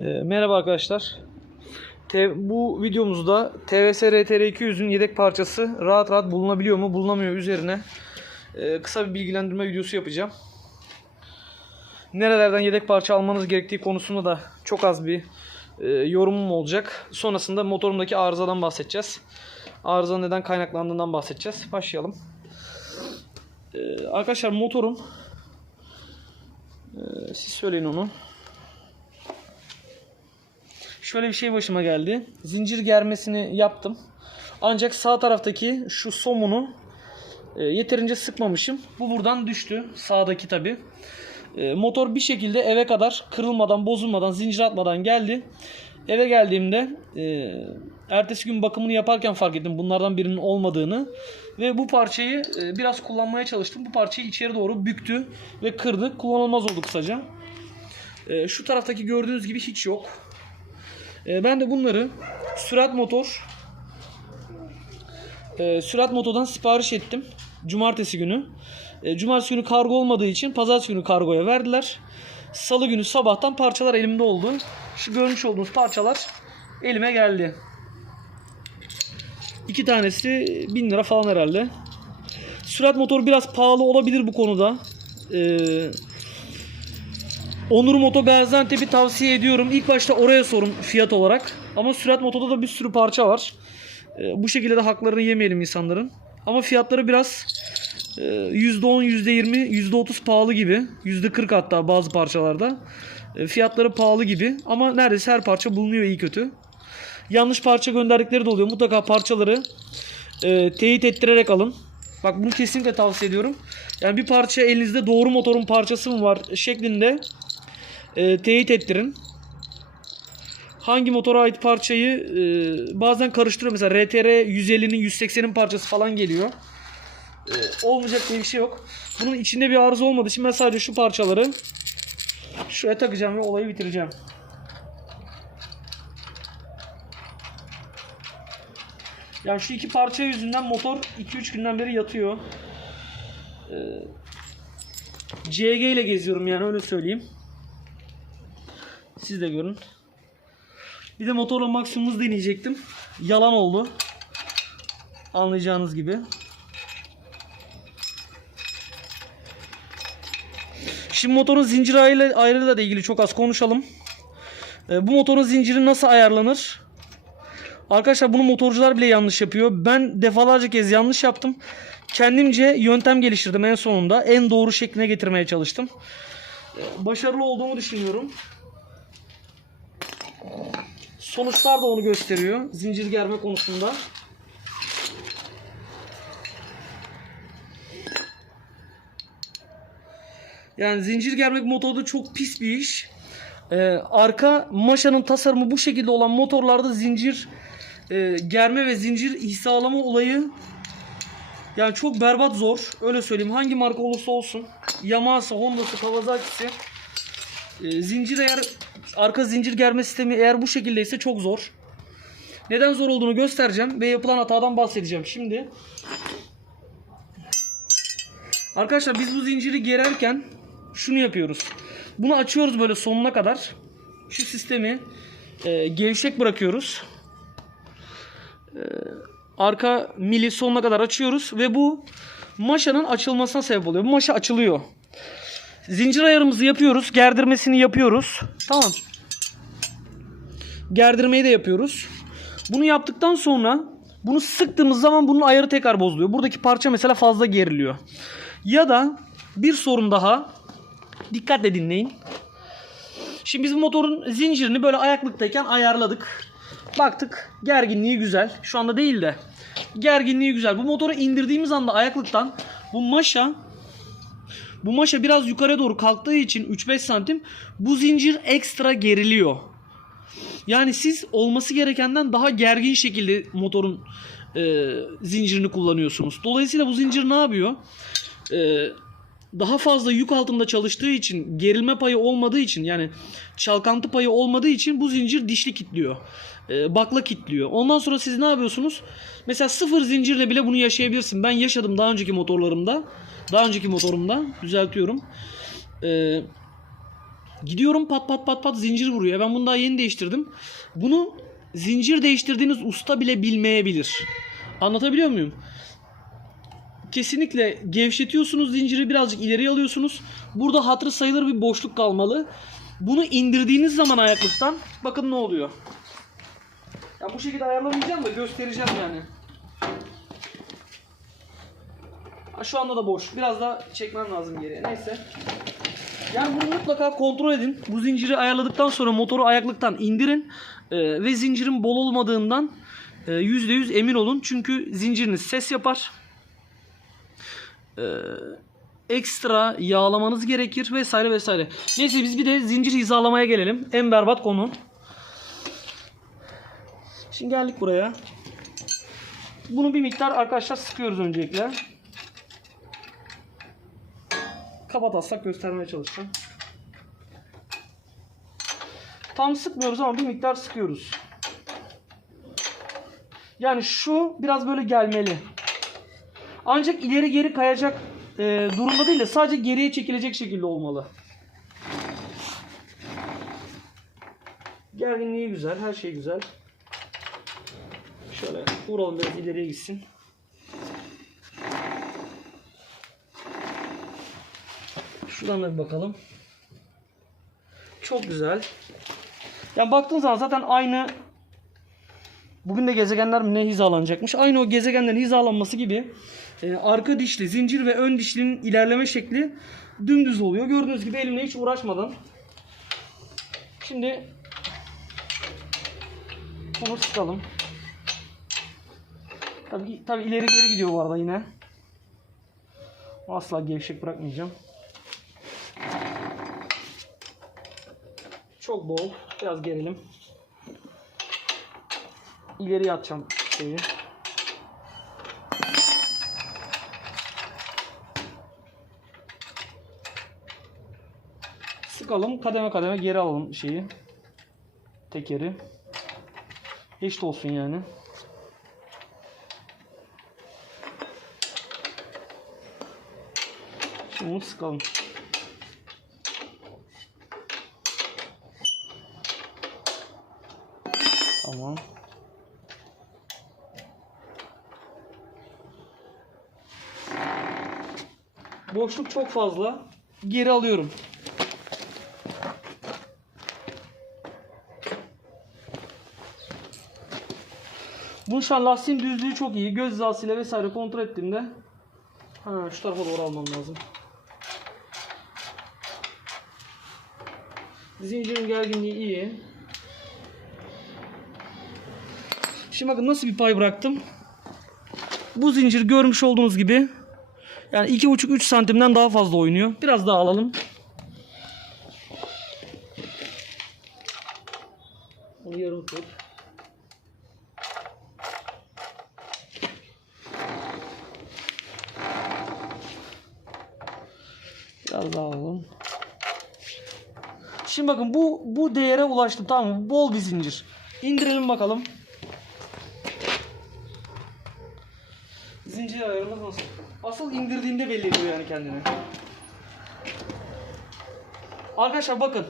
Ee, merhaba arkadaşlar. T- bu videomuzda TVS RTR200'ün yedek parçası rahat rahat bulunabiliyor mu bulunamıyor üzerine e, kısa bir bilgilendirme videosu yapacağım. Nerelerden yedek parça almanız gerektiği konusunda da çok az bir e, yorumum olacak. Sonrasında motorumdaki arızadan bahsedeceğiz. Arıza neden kaynaklandığından bahsedeceğiz. Başlayalım. Ee, arkadaşlar motorum ee, siz söyleyin onu. Şöyle bir şey başıma geldi. Zincir germesini yaptım. Ancak sağ taraftaki şu somunu e, yeterince sıkmamışım. Bu buradan düştü. Sağdaki tabi. motor bir şekilde eve kadar kırılmadan, bozulmadan, zincir atmadan geldi. Eve geldiğimde e, ertesi gün bakımını yaparken fark ettim bunlardan birinin olmadığını. Ve bu parçayı e, biraz kullanmaya çalıştım. Bu parçayı içeri doğru büktü ve kırdı. Kullanılmaz oldu kısaca. E, şu taraftaki gördüğünüz gibi hiç yok. E, ben de bunları sürat motor e, sürat motodan sipariş ettim. Cumartesi günü. E, cumartesi günü kargo olmadığı için pazartesi günü kargoya verdiler. Salı günü sabahtan parçalar elimde oldu. Şu görmüş olduğunuz parçalar elime geldi. İki tanesi 1000 lira falan herhalde. Sürat motor biraz pahalı olabilir bu konuda. Ee, Onur Moto Gaziantep'i tavsiye ediyorum. İlk başta oraya sorun fiyat olarak. Ama sürat motoda da bir sürü parça var. Ee, bu şekilde de haklarını yemeyelim insanların. Ama fiyatları biraz e, %10, %20, %30 pahalı gibi. %40 hatta bazı parçalarda. E, fiyatları pahalı gibi. Ama neredeyse her parça bulunuyor iyi kötü. Yanlış parça gönderdikleri de oluyor. Mutlaka parçaları e, teyit ettirerek alın. Bak bunu kesinlikle tavsiye ediyorum. Yani bir parça elinizde doğru motorun parçası mı var şeklinde e, teyit ettirin. Hangi motora ait parçayı e, bazen karıştırıyor. Mesela RTR 150'nin 180'in parçası falan geliyor. E, olmayacak diye bir şey yok. Bunun içinde bir arıza olmadığı için ben sadece şu parçaları şuraya takacağım ve olayı bitireceğim. Yani şu iki parça yüzünden motor 2-3 günden beri yatıyor. Ee, CG ile geziyorum yani öyle söyleyeyim. Siz de görün. Bir de motorla maksimum hız deneyecektim. Yalan oldu. Anlayacağınız gibi. Şimdi motorun zincir ayrı- ayrılığıyla da ilgili çok az konuşalım. Ee, bu motorun zinciri nasıl ayarlanır? Arkadaşlar bunu motorcular bile yanlış yapıyor. Ben defalarca kez yanlış yaptım. Kendimce yöntem geliştirdim en sonunda. En doğru şekline getirmeye çalıştım. Ee, Başarılı olduğumu düşünüyorum. Sonuçlar da onu gösteriyor. Zincir germe konusunda. Yani zincir germek motorda çok pis bir iş. Ee, arka maşanın tasarımı bu şekilde olan motorlarda zincir e, germe ve zincir hissалama olayı yani çok berbat zor. Öyle söyleyeyim. Hangi marka olursa olsun. Yamaha'sı, Honda'sı, Kawasaki'si e, zincir eğer arka zincir germe sistemi eğer bu şekildeyse çok zor. Neden zor olduğunu göstereceğim ve yapılan hatadan bahsedeceğim. Şimdi Arkadaşlar biz bu zinciri gererken şunu yapıyoruz. Bunu açıyoruz böyle sonuna kadar. Şu sistemi e, gevşek bırakıyoruz. E, arka mili sonuna kadar açıyoruz ve bu maşanın açılmasına sebep oluyor. Bu maşa açılıyor. Zincir ayarımızı yapıyoruz. Gerdirmesini yapıyoruz. Tamam. Gerdirmeyi de yapıyoruz. Bunu yaptıktan sonra bunu sıktığımız zaman bunun ayarı tekrar bozuluyor. Buradaki parça mesela fazla geriliyor. Ya da bir sorun daha. Dikkatle dinleyin. Şimdi biz motorun zincirini böyle ayaklıktayken ayarladık. Baktık gerginliği güzel. Şu anda değil de. Gerginliği güzel. Bu motoru indirdiğimiz anda ayaklıktan bu maşa bu maşa biraz yukarı doğru kalktığı için 3-5 santim bu zincir ekstra geriliyor. Yani siz olması gerekenden daha gergin şekilde motorun e, zincirini kullanıyorsunuz. Dolayısıyla bu zincir ne yapıyor? E, daha fazla yük altında çalıştığı için gerilme payı olmadığı için yani çalkantı payı olmadığı için bu zincir dişli kilitliyor. E, bakla kilitliyor. Ondan sonra siz ne yapıyorsunuz? Mesela sıfır zincirle bile bunu yaşayabilirsin. Ben yaşadım daha önceki motorlarımda. Daha önceki motorumda düzeltiyorum. E, Gidiyorum pat pat pat pat zincir vuruyor. Ben bunu daha yeni değiştirdim. Bunu zincir değiştirdiğiniz usta bile bilmeyebilir. Anlatabiliyor muyum? Kesinlikle gevşetiyorsunuz zinciri birazcık ileriye alıyorsunuz. Burada hatırı sayılır bir boşluk kalmalı. Bunu indirdiğiniz zaman ayaklıktan bakın ne oluyor. Ya bu şekilde ayarlamayacağım da göstereceğim yani. Ha, Şu anda da boş. Biraz daha çekmem lazım geriye. Neyse. Yani bunu mutlaka kontrol edin. Bu zinciri ayarladıktan sonra motoru ayaklıktan indirin. Ee, ve zincirin bol olmadığından e, %100 emin olun. Çünkü zinciriniz ses yapar. Ee, ekstra yağlamanız gerekir vesaire vesaire. Neyse biz bir de zincir hizalamaya gelelim. En berbat konu. Şimdi geldik buraya. Bunu bir miktar arkadaşlar sıkıyoruz öncelikle. Kapatatsak göstermeye çalışacağım. Tam sıkmıyoruz ama bir miktar sıkıyoruz. Yani şu biraz böyle gelmeli. Ancak ileri geri kayacak e, durumda değil de sadece geriye çekilecek şekilde olmalı. Gerginliği güzel, her şey güzel. Şöyle vuralım biraz ileriye gitsin. Şuradan da bir bakalım. Çok güzel. Yani baktığın zaman zaten aynı bugün de gezegenler ne hizalanacakmış. Aynı o gezegenlerin hizalanması gibi e, arka dişli, zincir ve ön dişlinin ilerleme şekli dümdüz oluyor. Gördüğünüz gibi elimle hiç uğraşmadan. Şimdi bunu sıkalım. Tabii, tabii ileri geri gidiyor bu arada yine. Asla gevşek bırakmayacağım. Çok bol. Biraz gerilim. İleriye atacağım şeyi. Sıkalım. Kademe kademe geri alalım şeyi. Tekeri. Eşit olsun yani. Şimdi bunu sıkalım. Tamam. Boşluk çok fazla. Geri alıyorum. Bu şu an lastiğin düzlüğü çok iyi. Göz hizasıyla vesaire kontrol ettiğimde ha, şu tarafa doğru almam lazım. Zincirin gerginliği iyi. Şimdi bakın nasıl bir pay bıraktım. Bu zincir görmüş olduğunuz gibi yani 2,5-3 santimden daha fazla oynuyor. Biraz daha alalım. Yarım tut. Biraz daha alalım. Şimdi bakın bu bu değere ulaştı tamam mı? Bol bir zincir. İndirelim bakalım. Zincir ayarımız nasıl? Asıl indirdiğinde belli ediyor yani kendini. Arkadaşlar bakın.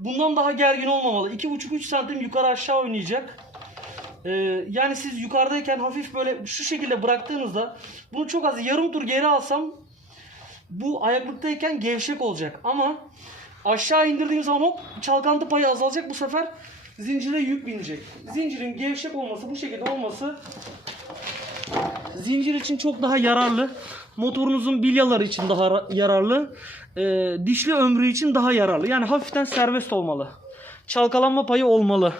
Bundan daha gergin olmamalı. 2,5-3 santim yukarı aşağı oynayacak. Ee, yani siz yukarıdayken hafif böyle şu şekilde bıraktığınızda bunu çok az yarım tur geri alsam bu ayaklıktayken gevşek olacak. Ama aşağı indirdiğim zaman hop çalkantı payı azalacak. Bu sefer zincire yük binecek. Zincirin gevşek olması bu şekilde olması zincir için çok daha yararlı. Motorunuzun bilyaları için daha ra- yararlı. Ee, dişli ömrü için daha yararlı. Yani hafiften serbest olmalı. Çalkalanma payı olmalı.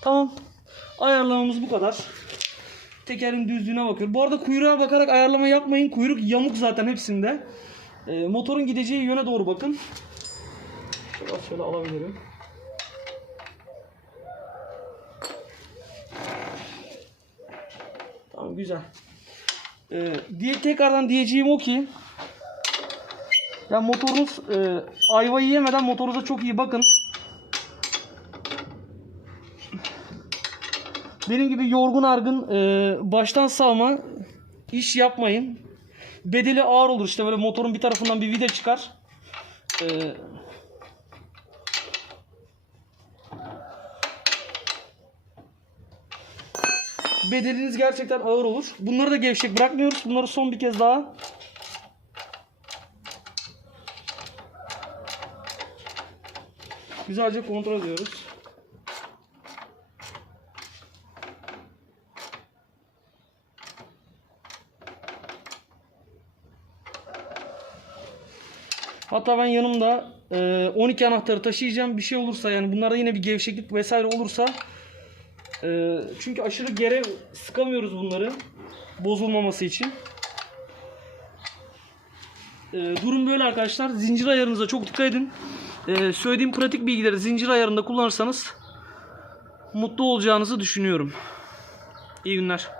Tamam. Ayarlamamız bu kadar. Tekerin düzlüğüne bakıyorum. Bu arada kuyruğa bakarak ayarlama yapmayın. Kuyruk yamuk zaten hepsinde. Ee, motorun gideceği yöne doğru bakın. Şöyle, şöyle alabilirim. Tamam güzel. Ee, diye tekrardan diyeceğim o ki ya motorunuz e, ayvayı yemeden motorunuza çok iyi bakın. Benim gibi yorgun argın e, baştan sağma iş yapmayın. Bedeli ağır olur işte böyle motorun bir tarafından bir vida çıkar. Ee, bedeliniz gerçekten ağır olur. Bunları da gevşek bırakmıyoruz. Bunları son bir kez daha güzelce kontrol ediyoruz. Hatta ben yanımda e, 12 anahtarı taşıyacağım. Bir şey olursa yani bunlarda yine bir gevşeklik vesaire olursa e, çünkü aşırı gere sıkamıyoruz bunları bozulmaması için. E, durum böyle arkadaşlar. Zincir ayarınıza çok dikkat edin. E, söylediğim pratik bilgileri zincir ayarında kullanırsanız mutlu olacağınızı düşünüyorum. İyi günler.